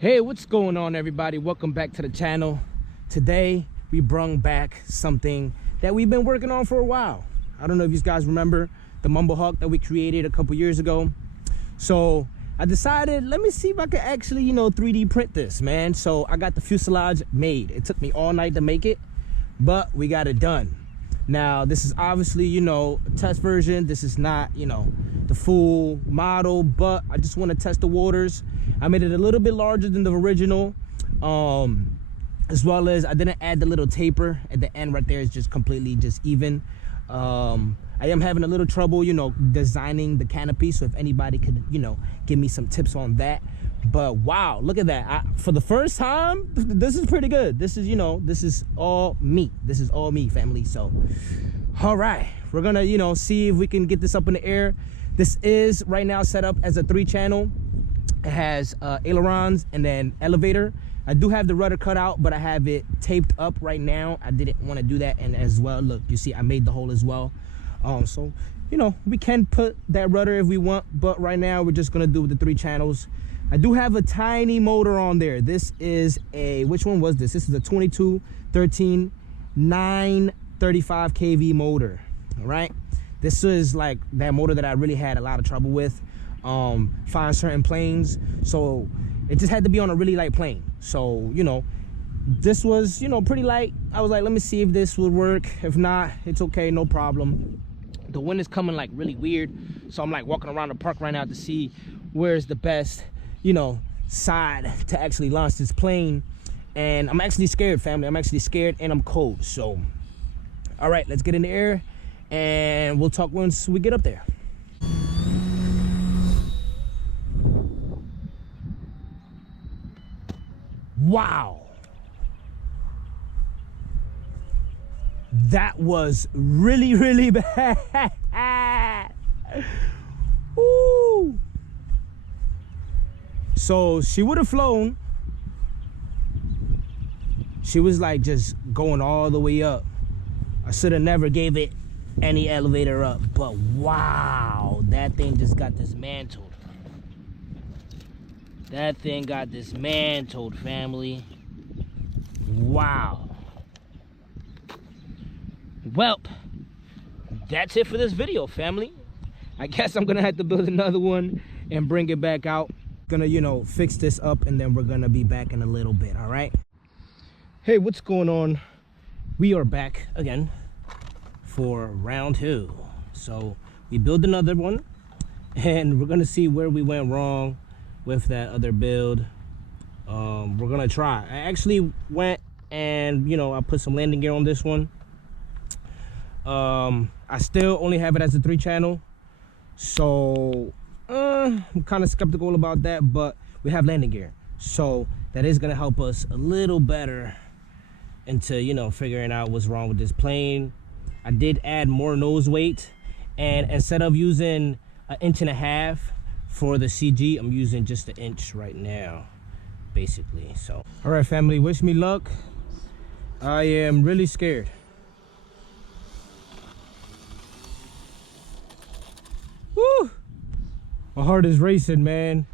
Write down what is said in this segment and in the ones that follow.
Hey, what's going on, everybody? Welcome back to the channel. Today we brung back something that we've been working on for a while. I don't know if you guys remember the Mumble that we created a couple years ago. So I decided, let me see if I could actually 3D print this, man. So I got the fuselage made. It took me all night to make it, but we got it done. Now this is obviously a test version. This is not the full model, but I just want to test the waters. I made it a little bit larger than the original, as well as I didn't add the little taper at the end right there. It's just completely just even. I am having a little trouble designing the canopy, so if anybody could give me some tips on that. But wow, look at that. For the first time, this is pretty good. This is this is all me. This is all me, family. So all right, we're gonna see if we can get this up in the air. This is right now set up as a 3-channel. It has ailerons and then elevator. I do have the rudder cut out, but I have it taped up right now. I didn't want to do that. And as well, look, you see I made the hole as well. So we can put that rudder if we want, but right now we're just gonna do with the 3 channels. I do have a tiny motor on there. This is a, which one was this? This is a 2213 935 kV motor. All right, this is like that motor that I really had a lot of trouble with find certain planes, so it just had to be on a really light plane. So this was pretty light. I was like, let me see if this would work. If not, it's okay, no problem. The wind is coming like really weird, so I'm like walking around the park right now to see where's the best side to actually launch this plane. And I'm actually scared, family. I'm actually scared and I'm cold. So all right, let's get in the air and we'll talk once we get up there. Wow, that was really bad. Ooh. So she would have flown. She was like just going all the way up. I should have never gave it any elevator up, but wow, that thing just got dismantled. That thing got dismantled, family. Wow. Well, that's it for this video, family. I guess I'm gonna have to build another one and bring it back out. Gonna fix this up, and then we're gonna be back in a little bit. All right. Hey, what's going on? We are back again for round 2. So we built another one, and we're gonna see where we went wrong with that other build. We're gonna try. I actually went and I put some landing gear on this one. I still only have it as a 3-channel, so I'm kind of skeptical about that, but we have landing gear, so that is gonna help us a little better into figuring out what's wrong with this plane. I did add more nose weight, and instead of using 1.5 inches for the CG, I'm using just 1 inch right now, basically. So all right, family, wish me luck. I am really scared. Woo! My heart is racing, man.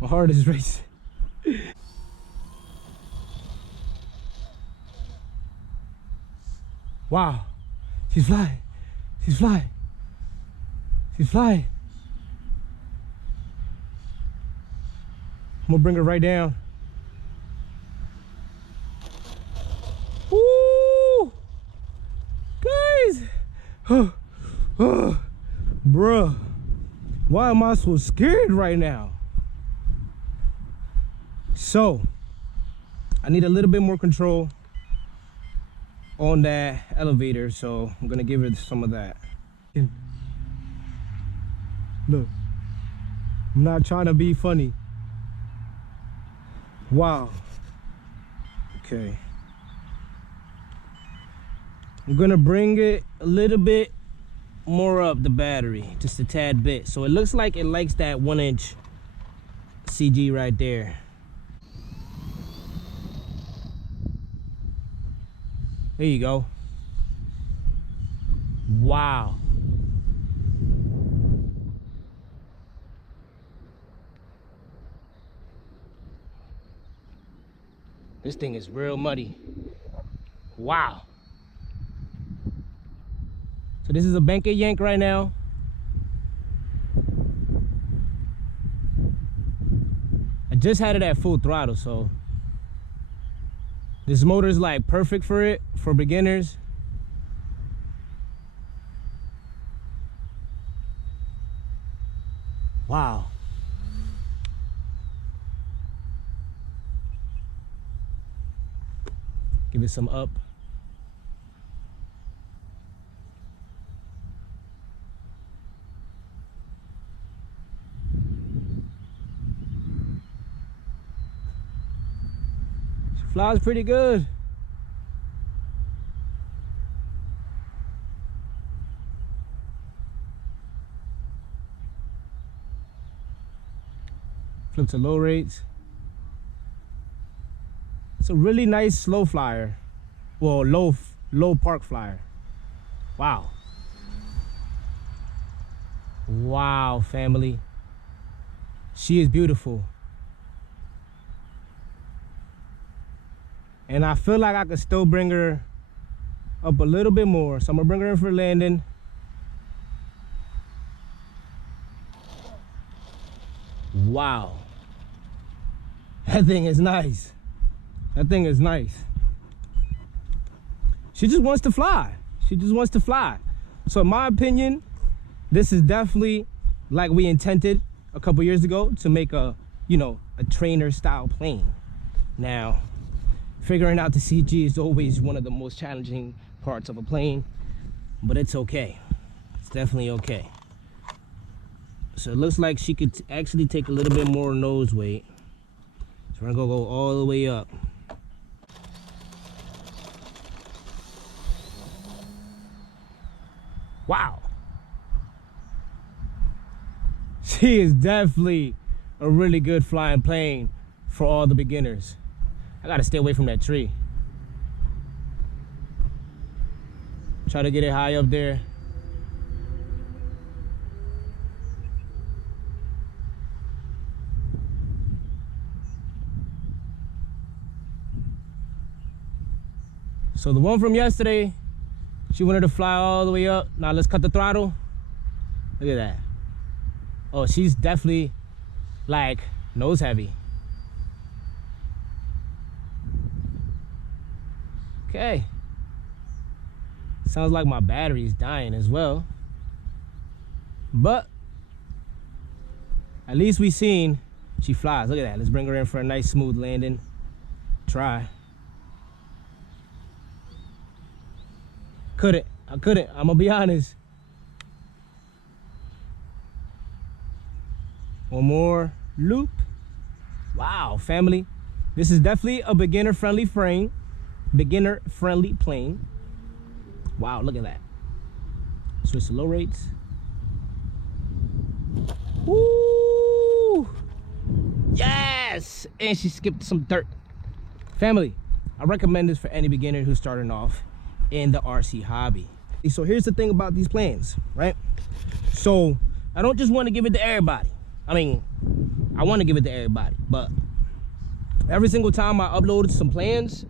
My heart is racing. Wow, she's flying. She's flying. She's flying. I'm gonna bring her right down. Woo! Guys! Bruh. Why am I so scared right now? So, I need a little bit more control on that elevator, so I'm gonna give her some of that. Look, I'm not trying to be funny. Wow. Okay. I'm gonna bring it a little bit more up, the battery, just a tad bit, so it looks like it likes that 1 inch CG right there. There you go. Wow. This thing is real muddy. Wow. So this is a bank yank right now. I just had it at full throttle, so this motor is like perfect for it, for beginners. Wow. Give it some up. She flies pretty good. Flip to low rates. It's a really nice slow flyer. Well, low park flyer. Wow. Wow, family. She is beautiful. And I feel like I could still bring her up a little bit more. So I'm gonna bring her in for landing. Wow. That thing is nice. That thing is nice. She just wants to fly. She just wants to fly. So in my opinion, this is definitely like we intended a couple years ago to make a, you know, a trainer style plane. Now, figuring out the CG is always one of the most challenging parts of a plane, but it's okay. It's definitely okay. So it looks like she could actually take a little bit more nose weight. So we're gonna go all the way up. Wow. She is definitely a really good flying plane for all the beginners. I gotta stay away from that tree. Try to get it high up there. So the one from yesterday, she wanted to fly all the way up. Now let's cut the throttle. Look at that. Oh, she's definitely like nose heavy. Okay. Sounds like my battery's dying as well. But at least we seen she flies. Look at that. Let's bring her in for a nice smooth landing. Try. I couldn't, I'm gonna be honest. One more loop. Wow, family. This is definitely a beginner-friendly frame. Beginner-friendly plane. Wow, look at that. Switch to low rates. Woo! Yes! And she skipped some dirt. Family, I recommend this for any beginner who's starting off in the RC hobby. So here's the thing about these planes, right? So I don't just want to give it to everybody. I mean, I want to give it to everybody, but every single time I upload some plans,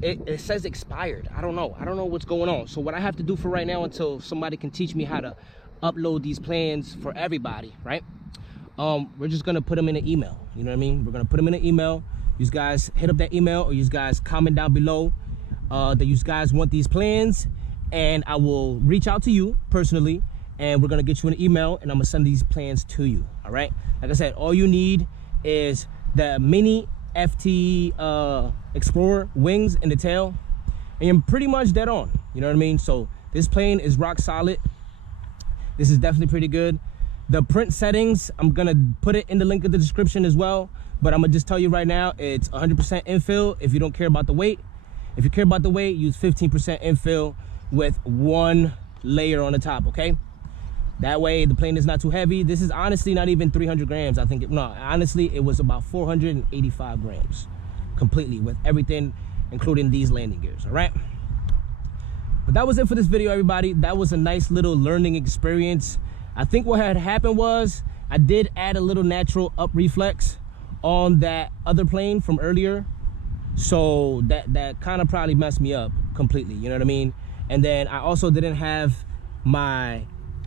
it says expired. I don't know what's going on. So what I have to do for right now, until somebody can teach me how to upload these plans for everybody, right? We're just gonna put them in an email. You know what I mean? We're gonna put them in an email. You guys hit up that email, or you guys comment down below that you guys want these plans, and I will reach out to you personally, and we're gonna get you an email, and I'm gonna send these plans to you. All right, like I said, all you need is the mini FT Explorer wings and the tail, and you're pretty much dead on. You know what I mean? So this plane is rock solid. This is definitely pretty good. The print settings, I'm gonna put it in the link in the description as well, but I'm gonna just tell you right now, it's 100% infill if you don't care about the weight. If you care about the weight, use 15% infill with one layer on the top, okay? That way the plane is not too heavy. This is honestly not even 300 grams. I think, no, honestly, it was about 485 grams completely with everything, including these landing gears, all right? But that was it for this video, everybody. That was a nice little learning experience. I think what had happened was I did add a little natural up reflex on that other plane from earlier. So that kind of probably messed me up completely, you know what I mean? And then I also didn't have my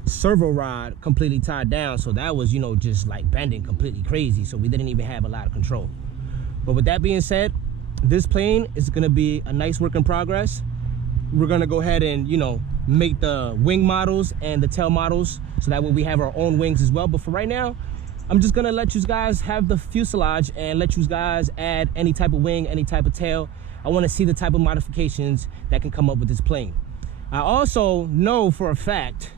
servo rod completely tied down, so that was, you know, just like bending completely crazy, so we didn't even have a lot of control. But with that being said, this plane is gonna be a nice work in progress. We're gonna go ahead and, you know, make the wing models and the tail models, so that way we have our own wings as well. But for right now, I'm just gonna let you guys have the fuselage and let you guys add any type of wing, any type of tail. I wanna see the type of modifications that can come up with this plane. I also know for a fact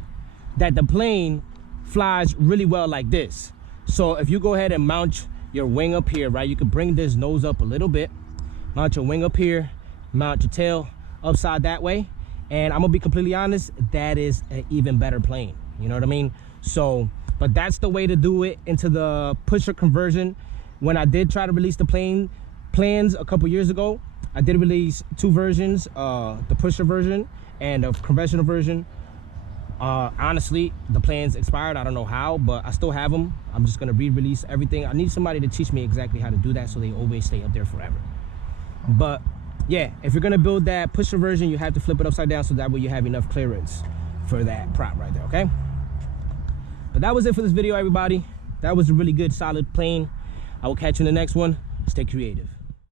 that the plane flies really well like this. So if you go ahead and mount your wing up here, right, you can bring this nose up a little bit, mount your wing up here, mount your tail upside that way, and I'm gonna be completely honest, that is an even better plane, you know what I mean? So, but that's the way to do it into the pusher conversion. When I did try to release the plans a couple years ago, I did release 2 versions, the pusher version and the conventional version. Honestly, the plans expired. I don't know how, but I still have them. I'm just gonna re-release everything. I need somebody to teach me exactly how to do that so they always stay up there forever. But yeah, if you're gonna build that pusher version, you have to flip it upside down so that way you have enough clearance for that prop right there, okay? But that was it for this video, everybody. That was a really good, solid plane. I will catch you in the next one. Stay creative.